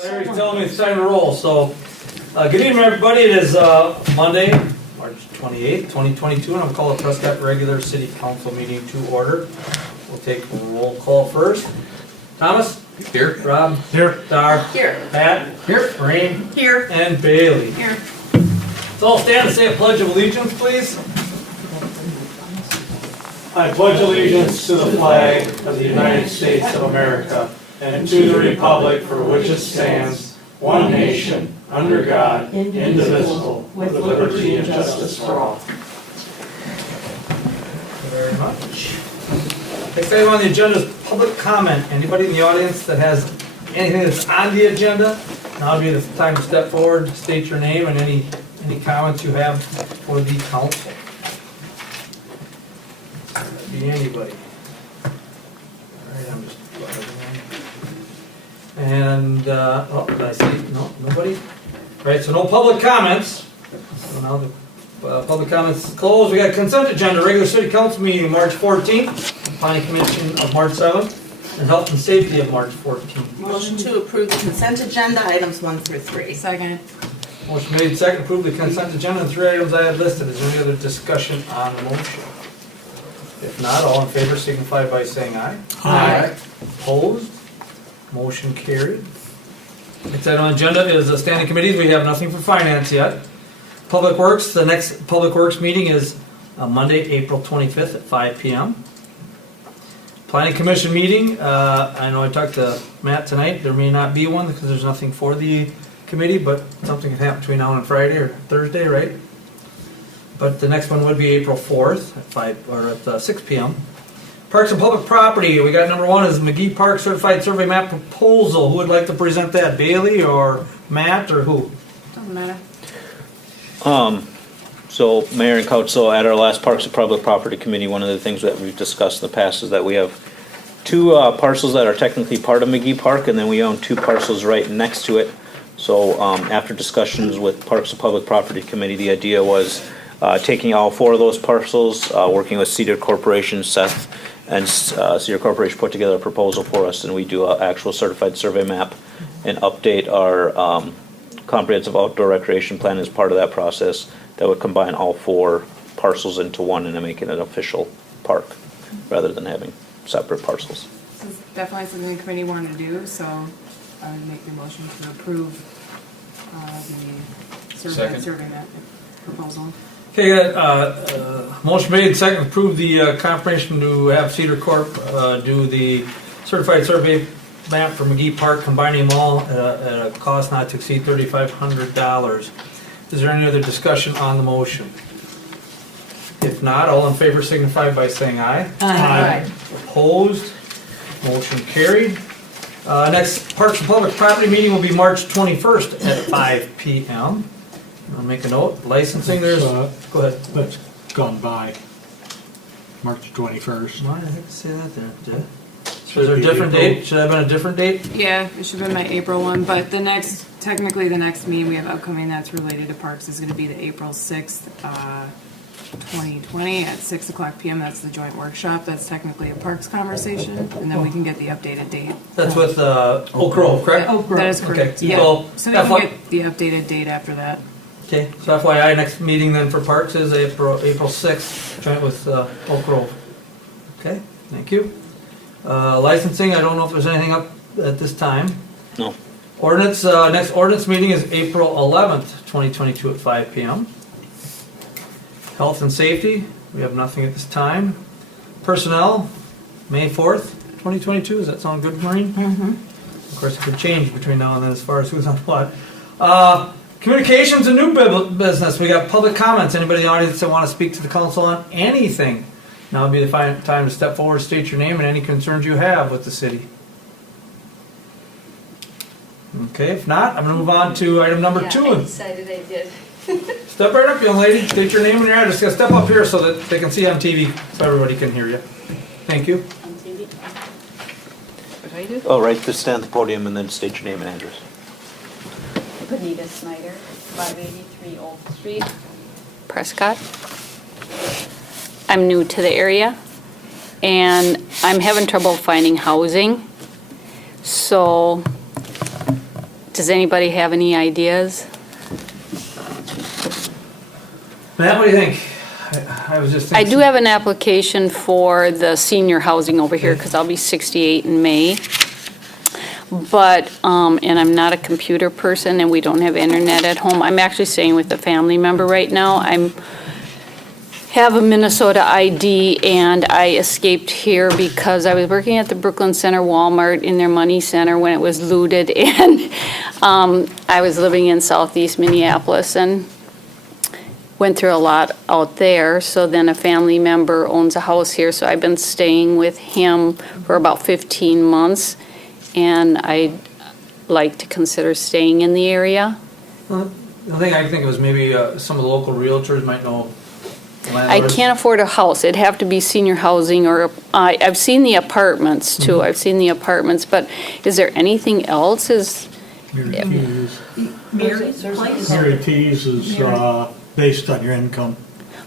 Larry's telling me it's time to roll, so, good evening, everybody. It is, Monday, March 28th, 2022, and I'll call the Prescott regular city council meeting to order. We'll take a roll call first. Thomas? Here. Rob? Here. Dar? Here. Pat? Here. Maureen? Here. And Bailey. Here. So all stand and say a pledge of allegiance, please. I pledge allegiance to the flag of the United States of America and to the republic for which it stands, one nation, under God, indivisible, with liberty and justice for all. Thank you very much. Next item on the agenda is public comment. Anybody in the audience that has anything that's on the agenda, now would be the time to step forward, state your name and any comments you have for the council. Could be anybody. All right, I'm just. And, oh, did I say, no, nobody? All right, so no public comments. So now the public comments closed. We got consent agenda, regular city council meeting March 14th, planning commission of March 7th, and health and safety of March 14th. Motion to approve the consent agenda, items 1 through 3. Second. Motion made, second, approve the consent agenda and 3 items I have listed. Is there any other discussion on the motion? If not, all in favor signify by saying aye. Aye. Opposed? Motion carried. Next item on the agenda is standing committees. We have nothing for finance yet. Public Works, the next Public Works meeting is Monday, April 25th at 5 p.m. Planning Commission meeting, I know I talked to Matt tonight. There may not be one because there's nothing for the committee, but something can happen between now and Friday or Thursday, right? But the next one would be April 4th at 5 or at 6 p.m. Parks and Public Property, we got number 1 is McGee Park Certified Survey Map Proposal. Who would like to present that? Bailey or Matt or who? Doesn't matter. So Mayor and Council, at our last Parks and Public Property Committee, one of the things that we've discussed in the past is that we have 2 parcels that are technically part of McGee Park, and then we own 2 parcels right next to it. So after discussions with Parks and Public Property Committee, the idea was taking all 4 of those parcels, working with Cedar Corporation, Seth, and Cedar Corporation put together a proposal for us, and we do an actual certified survey map and update our comprehensive outdoor recreation plan as part of that process. That would combine all 4 parcels into one and make it an official park rather than having separate parcels. This is definitely something the committee wanted to do, so I would make the motion to approve the survey map proposal. Okay, motion made, second, approve the confirmation to have Cedar Corp do the certified survey map for McGee Park, combining them all at a cost not to exceed $3,500. Is there any other discussion on the motion? If not, all in favor signify by saying aye. Aye. Opposed? Motion carried. Next Parks and Public Property meeting will be March 21st at 5 p.m. I'll make a note. Licensing, there's, go ahead. That's gone by. March 21st. No, I didn't say that there. Did I? Is there a different date? Should have been a different date? Yeah, it should have been my April one, but technically the next meeting we have upcoming that's related to parks is gonna be the April 6th, 2020 at 6 o'clock p.m. That's the joint workshop. That's technically a parks conversation, and then we can get the updated date. That's with Oak Grove, correct? That is correct, Okay. yeah. So, So we can get the updated date after that. Okay, so FYI, next meeting then for Parks is April 6th, joint with Oak Grove. Okay, thank you. Licensing, I don't know if there's anything up at this time. No. Ordinance, next ordinance meeting is April 11th, 2022 at 5 p.m. Health and safety, we have nothing at this time. Personnel, May 4th, 2022, does that sound good, Maureen? Mm-hmm. Of course, it could change between now and then as far as who's on what. Communications and new business, we got public comments. Anybody in the audience that want to speak to the council on anything? Now would be the time to step forward, state your name and any concerns you have with the city. Okay, if not, I'm going to move on to item number 2. I decided I did. Step right up, young lady. State your name and your address. Just step up here so that they can see on TV, so everybody can hear you. Thank you. On TV. What do I do? Oh, right, just stand at the podium and then state your name and address. Benita Snyder, 583 Old Street, Prescott. I'm new to the area, and I'm having trouble finding housing. So Does anybody have any ideas? Matt, what do you think? I was just I thinking. do have an application for the senior housing over here because I'll be 68 in May. But, and I'm not a computer person and we don't have internet at home. I'm actually staying with a family member right now. Have a Minnesota ID and I escaped here because I was working at the Brooklyn Center Walmart in their money center when it was looted and I was living in southeast Minneapolis and went through a lot out there. So then a family member owns a house here, so I've been staying with him for about 15 months and I'd like to consider staying in the area. Well, the thing I think was maybe some of the local realtors might know I landlords. can't afford a house. It'd have to be senior housing or, I've seen the apartments too. I've seen the apartments, but is there anything else? Mary T's. Mary's place? Mary T's is based on your income.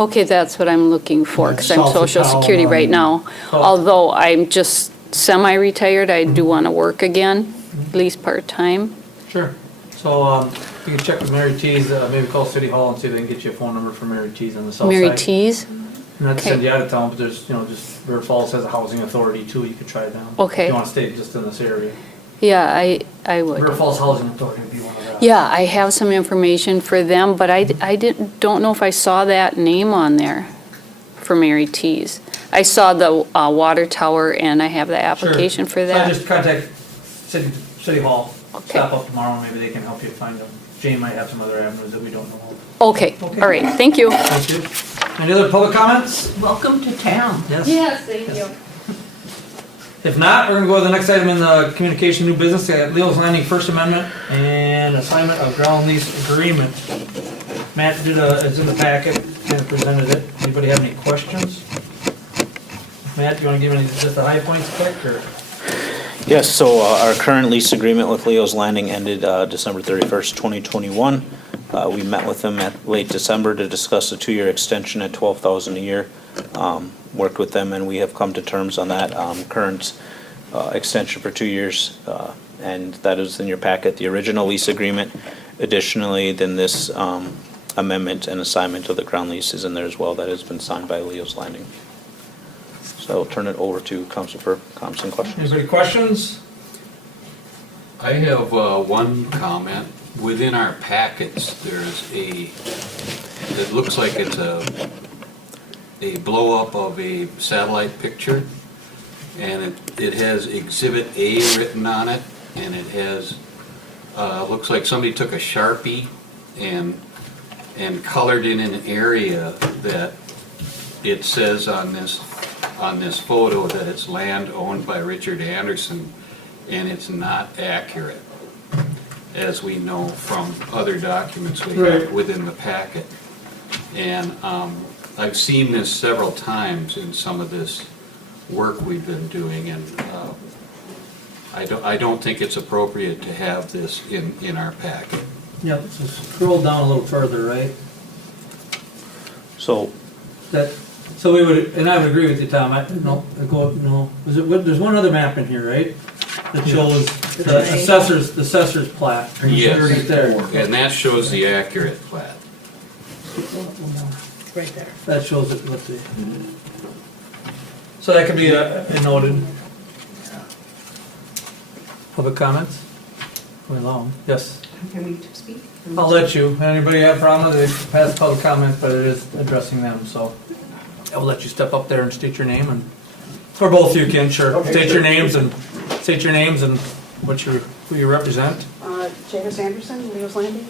Okay, that's what I'm looking for, because I'm South of Social town Security right on- now. Although I'm just semi-retired, I do want to work again, at least part-time. Sure. So you can check with Mary T's, maybe call City Hall and see if they can get you a phone number for Mary T's on the south side. Mary T's? Not to send Okay. you out of town, but there's, just River Falls has a housing authority too, you could try it down. Okay. If you want to stay just in this area. Yeah, I River would. Falls Housing Authority would be one of that. Yeah, I have some information for them, but I don't know if I saw that name on there for Mary T's. I saw the water tower and I have the application for So that. just contact City Hall. Okay. Stop up tomorrow, maybe they can help you find them. Jane might have some other avenues that we don't know of. Okay, Okay. all right, thank you. Thank you. Any other public comments? Welcome to town. Yes? Yes, thank you. If not, we're gonna go to the next item in the communication new business, Leo's Landing First Amendment and assignment of ground lease agreement. Matt it's in the packet, kind of presented it. Anybody have any questions? Matt, do you wanna give any, just the high points quick, or? Yes, so our current lease agreement with Leo's Landing ended December 31st, 2021. We met with them at late December to discuss a 2-year extension at $12,000 a year. Worked with them and we have come to terms on that current extension for 2 years. And that is in your packet, the original lease agreement. Additionally, then this amendment and assignment of the ground lease is in there as well. That has been signed by Leo's Landing. So I'll turn it over to Council for comments and questions. Anybody questions? I have one comment. Within our packets, there's it looks like it's a blow-up of a satellite picture, and it has Exhibit A written on it, and it has, looks like somebody took a Sharpie and colored in an area that it says on this photo that it's land owned by Richard Anderson, and it's not accurate, as we know from other documents we Right. have within the packet. And I've seen this several times in some of this work we've been doing, and I don't think it's appropriate to have this in our packet. Yeah, so scroll down a little further, right? So So we would, and I would agree with you, Tom, there's one other map in here, right? That shows the assessor's plat. Yes. Right there. And that shows the accurate plat. Right there. That shows it, let's see. So that could be noted. Public comments? Going along, yes. Can we speak? I'll let you. Anybody have a problem with it? Pass public comment, but it is addressing them, so I will let you step up there and state your name and, or both you can, sure. Okay, State sure. your names and who you represent. Janice Anderson, Leo's Landing.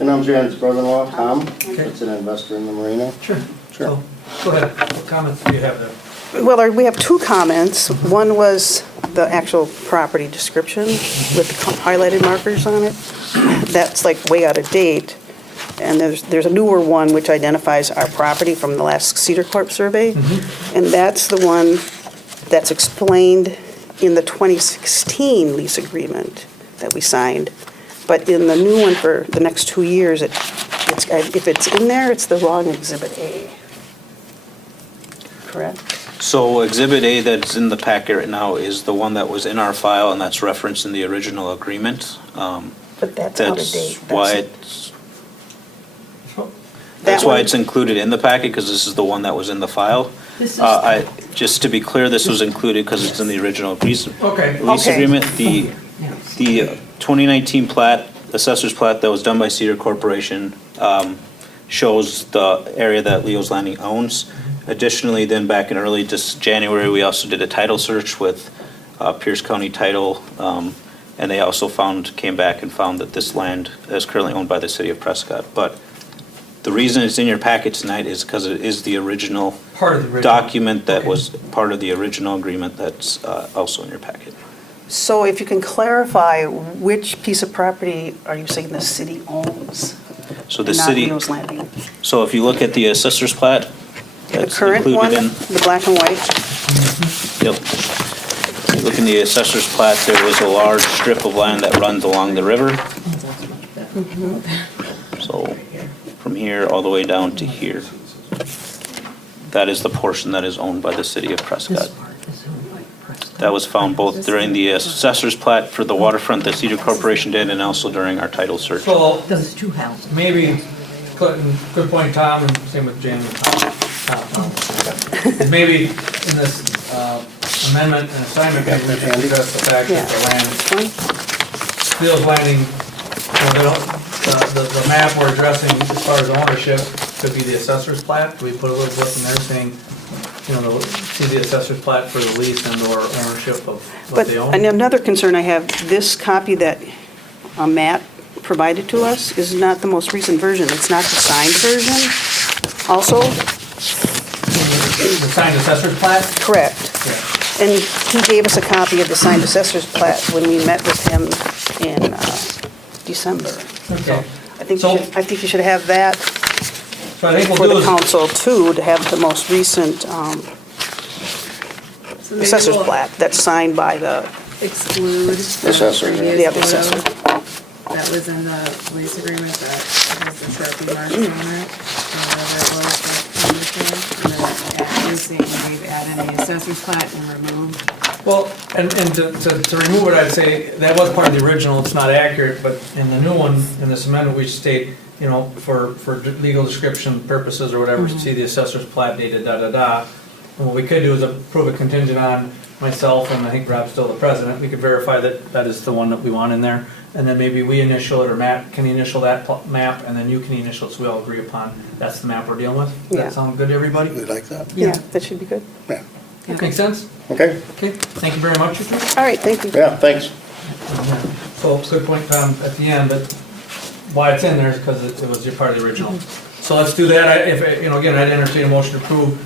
And I'm Janet's brother-in-law, Tom. Okay. It's an investor in the marina. Sure. Sure. So, go ahead. What comments do you have there? Well, we have two comments. One was the actual property description with the highlighted markers on it. That's like way out of date. And there's a newer one which identifies our property from the last Cedar Corp survey. And that's the one that's explained in the 2016 lease agreement that we signed. But in the new one for the next 2 years, if it's in there, it's the wrong Exhibit A. correct? So Exhibit A that's in the packet right now is the one that was in our file, and that's referenced in the original agreement. But that's out of date. That's why it's included in the packet, because this is the one that was in the file. Just to be clear, this was included because it's in the original lease Okay. agreement. The 2019 plat, assessor's plat that was done by Cedar Corporation, shows the area that Leo's Landing owns. Additionally, then back in early January, we also did a title search with Pierce County Title, and they also came back and found that this land is currently owned by the city of Prescott. But the reason it's in your packet tonight is because it is the original Part of the original. document that Okay. was part of the original agreement that's also in your packet. So if you can clarify, which piece of property are you saying the city owns? So the Not city, Leo's Landing? so if you look at the assessor's plat, The that's current one, included in. the black and white? Yep. If you look in the assessor's plat, there was a large strip of land that runs along the river. So from here all the way down to here. That is the portion that is owned by the city of Prescott. That was found both during the assessor's plat for the waterfront that Cedar Corporation did, and also during our title search. So Because it's two houses. maybe, Clinton, good point, Tom, and same with Jan and Tom. And maybe in this amendment and assignment, maybe we should address the fact that the land, Leo's Landing, the map we're addressing as far as ownership could be the assessor's plat. Do we put a little blip in there saying, see the assessor's plat for the lease and or ownership of what But they own? and another concern I have, this copy that Matt provided to us is not the most recent version. It's not the signed version also? The signed assessor's plat? Correct. Yeah. And he gave us a copy of the signed assessor's plat when we met with him in December. Okay. I think So- you should have that So I think for we'll do the is, council too, to have the most recent So maybe assessor's we'll plat that's signed by the, Exclude. Assessor. previous Yeah, the assessor. photo That was in the lease agreement that has the Sharpie mark on it. Whatever it was that condition. And then you're saying we've added the assessor's plat and removed. well, and to remove it, I'd say that was part of the original, it's not accurate, but in the new one, in this amendment, we state, for legal description purposes or whatever, see the assessor's plat dated da-da-da. And what we could do is approve a contingent on myself, and I think perhaps still the president, we could verify that that is the one that we want in there. And then maybe we initial it, or Matt can initial that map, and then you can initial it, so we all agree upon that's the map we're dealing with. Does Yeah. that sound good to everybody? We like that? yeah, that should be good. Yeah. Make sense? Okay, Okay, thank you very much. All right, thank you. yeah, thanks. So, good point, Tom, at the end, but why it's in there is because it was your part of the original. So let's do that. Again, I'd entertain a motion to approve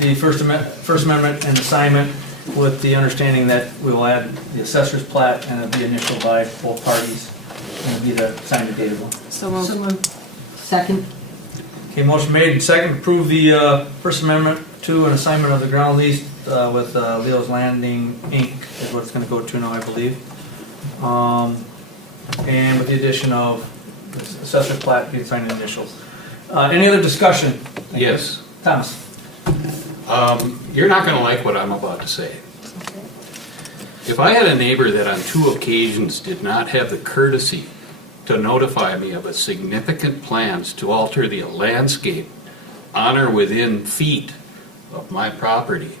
the First Amendment and assignment with the understanding that we will add the assessor's plat and it'll be initialed by both parties. And it'll be the signed and dated one. So moved. Someone, second, Okay, motion made and second, approve the First Amendment to an assignment of the ground lease with Leo's Landing, Inc. is what it's gonna go to now, I believe. And with the addition of the assessor plat being signed in initials. Any other discussion? Yes. Thomas? You're not gonna like what I'm about to say. If I had a neighbor that on 2 occasions did not have the courtesy to notify me of a significant plans to alter the landscape on or within feet of my property,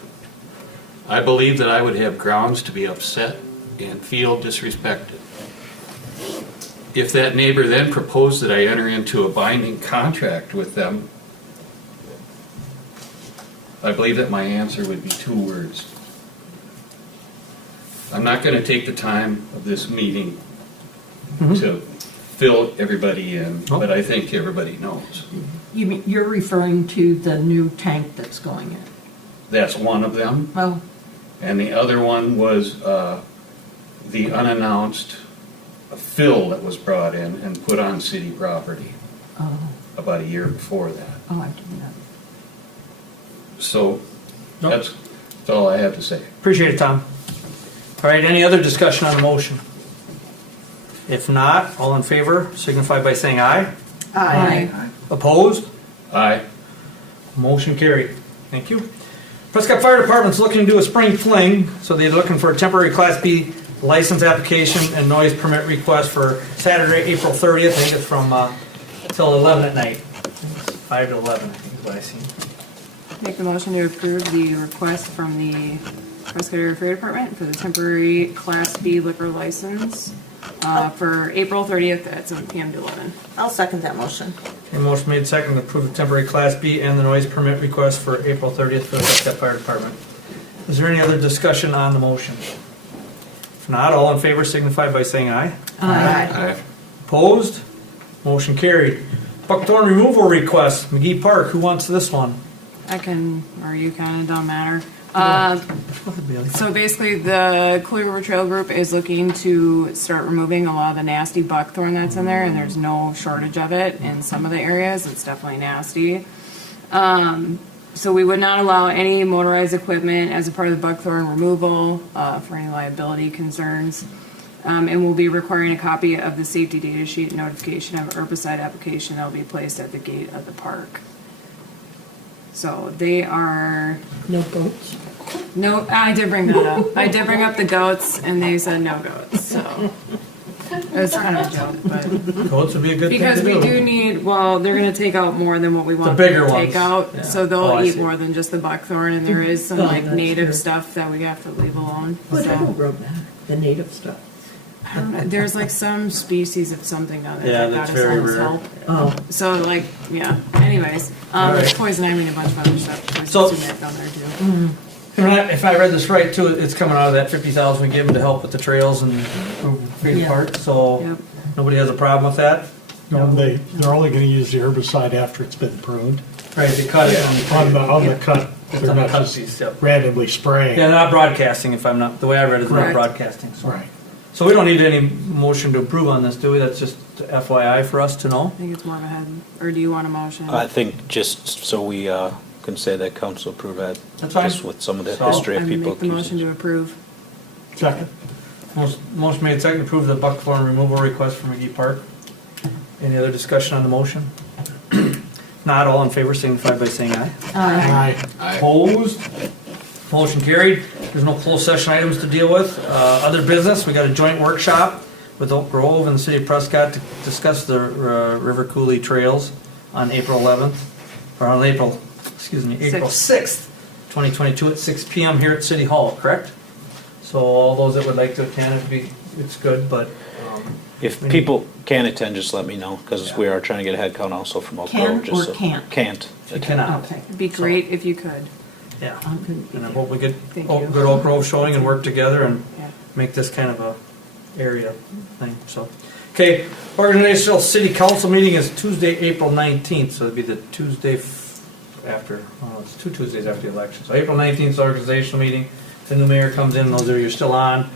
I believe that I would have grounds to be upset and feel disrespected. If that neighbor then proposed that I enter into a binding contract with them, I believe that my answer would be 2 words. I'm not going to take the time of this meeting to fill everybody in, but I think everybody knows. you're referring to the new tank that's going in. That's one of them. Well, And the other one was the unannounced fill that was brought in and put on city property oh, about a year before that. I didn't know. So that's all I have to say. Appreciate it, Tom. All right, any other discussion on the motion? If not, all in favor signify by saying aye. Aye. Opposed? Aye. Motion carried. Thank you. Prescott Fire Department's looking to do a spring fling, so they're looking for a temporary Class B license application and noise permit request for Saturday, April 30th. I think it's from till 11 at night. 5 to 11, I think is what I seen. Make the motion to approve the request from the Prescott Area Fire Department for the temporary Class B liquor license for April 30th at 7 p.m. to 11. I'll second that motion. Okay, motion made second to approve the temporary Class B and the noise permit request for April 30th for the Prescott Fire Department. Is there any other discussion on the motion? If not, all in favor signify by saying aye. Aye. Opposed? Motion carried. Buckthorn removal request, McGee Park, who wants this one? I can, or you can, it don't matter. Go ahead, Bailey. So basically, the Clear River Trail Group is looking to start removing a lot of the nasty buckthorn that's in there, and there's no shortage of it in some of the areas. It's definitely nasty. So we would not allow any motorized equipment as a part of the buckthorn removal for any liability concerns. And we'll be requiring a copy of the safety data sheet and notification of herbicide application that will be placed at the gate of the park. So they are, No goats? no, I did bring that up. I did bring up the goats and they said no goats, so. It's kind of a joke, but, Goats would be a good thing to because do. we do need, well, they're gonna take out more than what we want The them bigger to ones, take out. yeah. So Oh, they'll I eat see. more than just the buckthorn, and there is some Oh, like that's native true. stuff that we have to leave alone, What so. who wrote that? The native stuff? I don't know, there's like some species of something down there Yeah, that that's got us very almost rare. help. Oh, So like, yeah, anyways, Alright. poison ivy and a bunch of other stuff, poison So- sumac down there too. If I read this right too, it's coming out of that 50,000 we give them to help with the trails and Green Yeah. Park, so Yep. nobody has a problem with that? No, they're only gonna use the herbicide after it's been pruned. Right, they cut it On the cut, It's they're on the not cut just piece, yep. randomly spraying. Yeah, not broadcasting if I'm not, the way I read it is not Correct. broadcasting, so. Right. So we don't need any motion to approve on this, do we? That's just FYI for us to know? I think it's more of a head, or do you want a motion? I think just so we can say that council approved that. That's fine. Just with some of the So- history I of would people make the motion accusing. to approve. Second. Motion made second to approve the buckthorn removal request from McGee Park. Any other discussion on the motion? Not all in favor signify by saying aye. Aye. Opposed? Motion carried. There's no closed session items to deal with. Other business, we got a joint workshop with Oak Grove and the city of Prescott to discuss the River Cooley trails on April 11th, or on April 6th, 2022 at 6 PM here at City Hall, correct? So all those that would like to attend, it's good, but If people can attend, just let me know, because we are trying to get a head count also from Oak Can Grove. just or so- can't? Can't. if you cannot, okay. It'd be great if you could. yeah. I'm gonna be And I there. hope we get Thank you. good Oak Grove showing and work together and Yeah. make this kind of a area thing, so. Okay, organizational city council meeting is Tuesday, April 19th, so it'd be the Tuesday after, it's 2 Tuesdays after the election. So April 19th is the organizational meeting. The new mayor comes in, those are you're still on,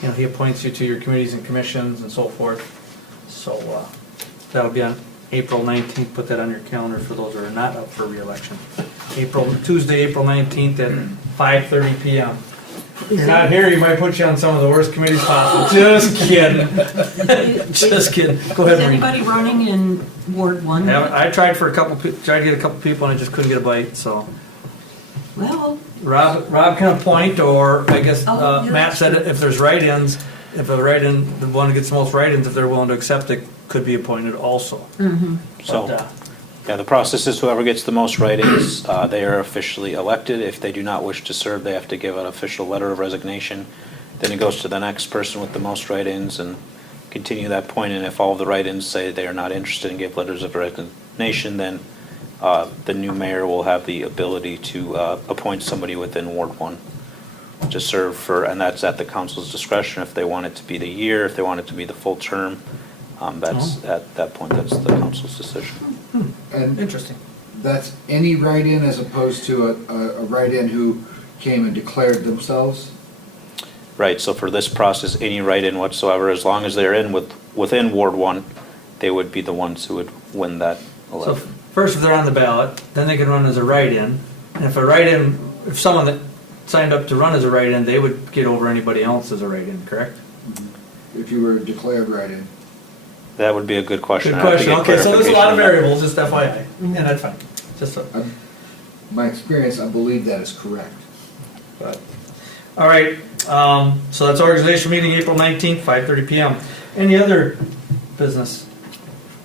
you know, he appoints you to your committees and commissions and so forth. So, that'll be on April 19th, put that on your calendar for those that are not up for reelection. Tuesday, April 19th at 5:30 PM. If you're not here, you might put you on some of the worst committees possible. Just kidding. Just kidding. Go ahead, Is Maureen. anybody running in Ward 1? I tried for tried to get a couple people and I just couldn't get a bite, so. Well, Rob can appoint, or I guess Oh, yeah, Matt that's said true. if there's write-ins, if a write-in, the one who gets the most write-ins, if they're willing to accept it, could be appointed also. So, But, yeah, the process is whoever gets the most write-ins, they are officially elected. If they do not wish to serve, they have to give an official letter of resignation. Then it goes to the next person with the most write-ins and continue that point. And if all of the write-ins say they are not interested and give letters of resignation, then the new mayor will have the ability to appoint somebody within Ward 1 to serve for, and that's at the council's discretion. If they want it to be the year, if they want it to be the full term, that's, at that point, that's the council's decision. And interesting. that's any write-in as opposed to a write-in who came and declared themselves? Right, so for this process, any write-in whatsoever, as long as they're within Ward 1, they would be the ones who would win that So election. first, if they're on the ballot, then they can run as a write-in. And if a write-in, if someone that signed up to run as a write-in, they would get over anybody else as a write-in, correct? If you were declared write-in? That would be a good question. Good I'd have to question. get Okay, so there's a lot of clarification on that. variables, just FYI. And that's fine. Just so. My experience, I believe that is correct. but, all right, so that's organization meeting, April 19th, 5:30 PM. Any other business?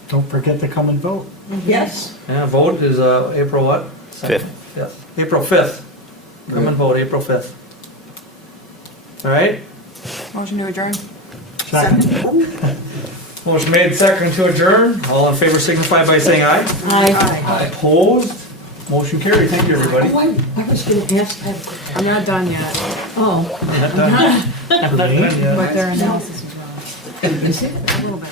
Don't forget to come and vote. Yes. Yeah, vote is, April what? Fifth. Yeah, April 5th. Come and vote, April 5th. All right? Motion to adjourn. Second. Motion made, second to adjourn. All in favor signify by saying aye. Aye. Opposed? Motion carried. Thank you, everybody. Oh, I was gonna ask that. I'm not done yet, Oh, Not done. Not done yet. but their analysis is wrong. is it? A little bit.